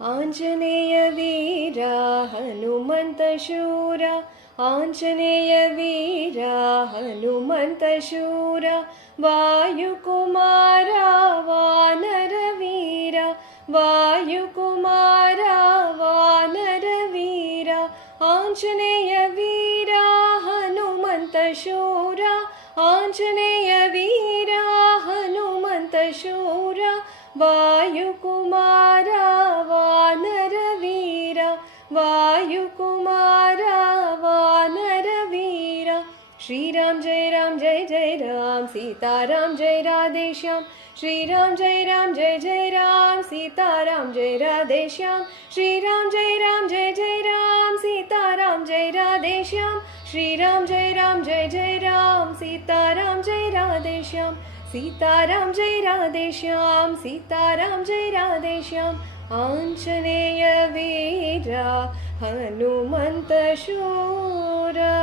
आञ्जनेय वीरा हनुमन्त शूरा आञ्जनेय वीरा हनुमन्त शूरा वायुकुमारा वानरवीरा वायुकुमारा वानरवीरा आञ्जनेय वीरा हनुमन्त शूरा आञ्जनेय वीरा हनुमन्त शूरा वायुकुमारा वानरवीरा वायुकुमारा वानरवीरा श्रीराम जय जय राम सीताराम जय राधेश्याम श्रीराम जय राम सीताराम जय राधेश्याम श्रीराम जय राम सीताराम जय राधेश्याम श्रीराम जय राम सीताराम जय राधेश्याम सीताराम जय राधेश्याम सीताराम जय राधेश्याम आञ्जनेय वीरा हनुमन्त शूरा।